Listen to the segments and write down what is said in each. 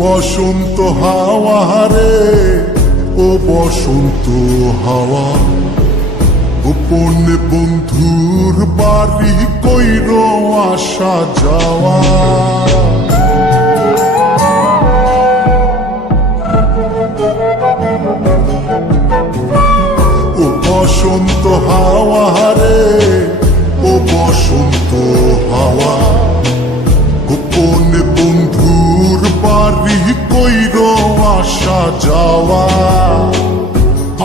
বসন্ত হাওয়া রে, ও বসন্ত হাওয়া, গোপনে বন্ধুর বাড়ি কইর আসা যাওয়া। ও বসন্ত হাওয়া রে, ও বসন্ত হাওয়া, গোপনে বন্ধুর বাড়ি কইর আসা যাওয়া।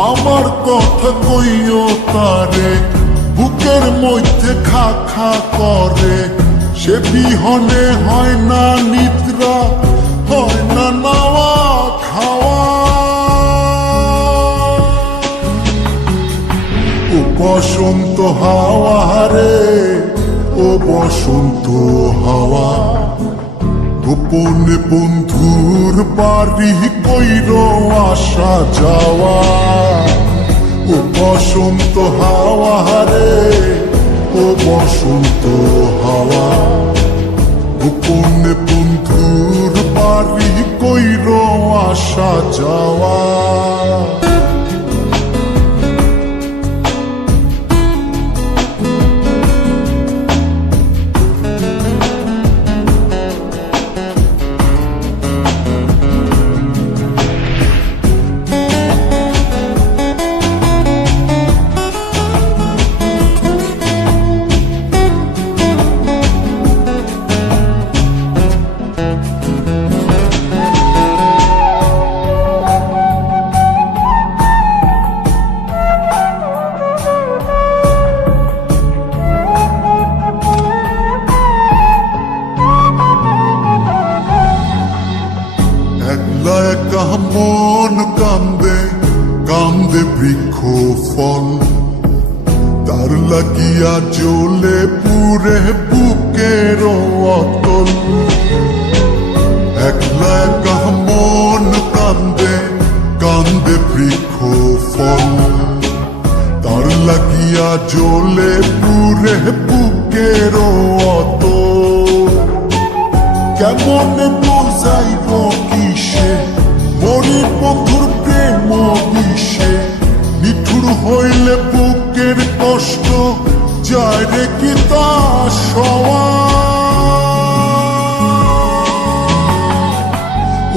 আমার কথা কইও তারে, বুকের মধ্যে খা খা করে, সে বিহনে হয় না নিদ্রা, হয় না নাওয়া খাওয়া। ও বসন্ত হাওয়া রে, ও বসন্ত হাওয়া, গোপনে বন্ধুর বাড়ি কইর আসা যাওয়া। ও বসন্ত হাওয়া রে, ও বসন্ত হাওয়া, গোপনে বন্ধুর বাড়ি কইর আসা যাওয়া। একা মন কান্দে, কান্দে বৃক্ষ ফল, তার লাগিয়া জ্বলে পুরে বুকের অতল। একলা একা মন কান্দে, কান্দে বৃক্ষ ফল, তার লাগিয়া জ্বলে পুরে বুকের অতল। কেমন বুঝাইব কিসে মরির বন্ধুর প্রেম বিষে, নিঠুর হইলে বুকের কষ্ট যায় রে কি তা সওয়া।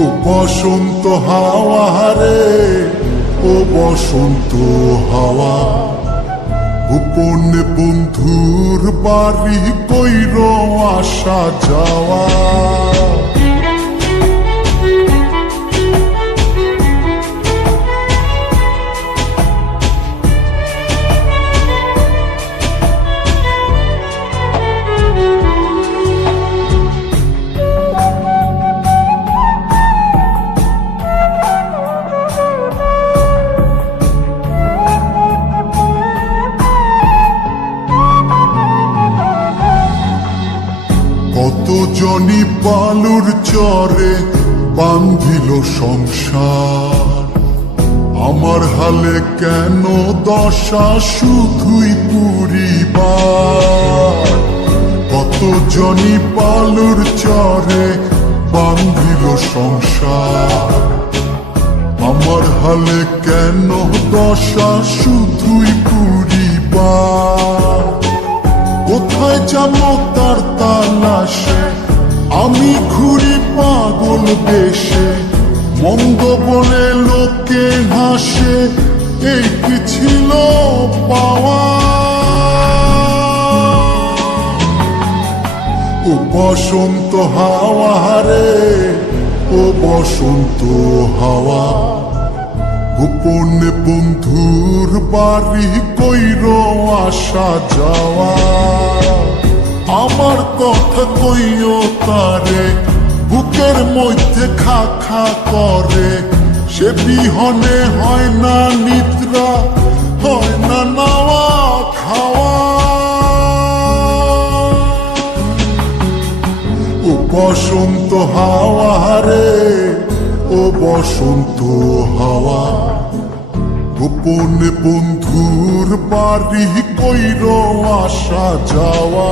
ও বসন্ত হাওয়া রে, ও বসন্ত হাওয়া, গোপনে বন্ধুর বাড়ি কইর আসা যাওয়া। কত জনি বালুর চরে বান্ধিল সংসার, আমার হালে কেন দশা শুধুই পুরিবার। কত জনি বালুর চরে বান্ধিল সংসার, আমার হালে কেন দশা শুধুই পুরিবার। কোথায় যাবো তার তালাশে, আমি ঘুরি পাগল বেশে, মন্দ বলে লোকে হাসে, এই কি ছিল পাওয়া। ও বসন্ত হাওয়া রে, ও বসন্ত হাওয়া, গোপনে বন্ধুর বাড়ি কইর আসা যাওয়া। আমার কথা কইও তারে, বুকের মধ্যে খা খা করে, সে বিহনে হয় না নিদ্রা, হয় না নাওয়া খাওয়া। ও বসন্ত হাওয়া রে, ও বসন্ত হাওয়া, গোপনে বন্ধুর বাড়ি কইর আসা যাওয়া।